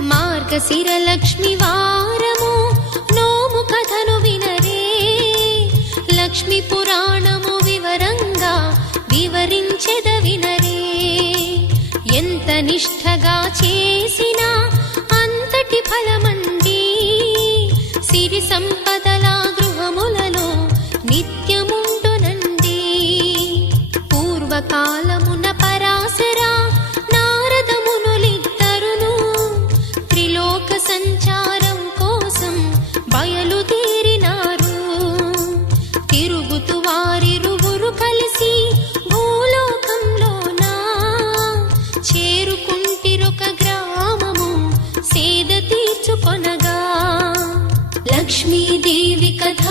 మార్గశిర లక్ష్మి వారము నోము కథను వినరే. లక్ష్మి పురాణము వివరంగా వివరించెద వినరే. ఎంత నిష్ఠగా చేసినా అంతటి ఫలమండి. సిరి సంపదల గృహములలో నిత్యముండునండి. పూర్వకాలమున పరాశర నారద మునులిద్దరును త్రిలోక సంచారం కోసం బయలుదేరినారు. తిరుగుతూ వారిరువురు కలిసి భూలోకంలోన చేరుకుంటిరొక గ్రామము సేద తీర్చుకొనగా. లక్ష్మీదేవి కథ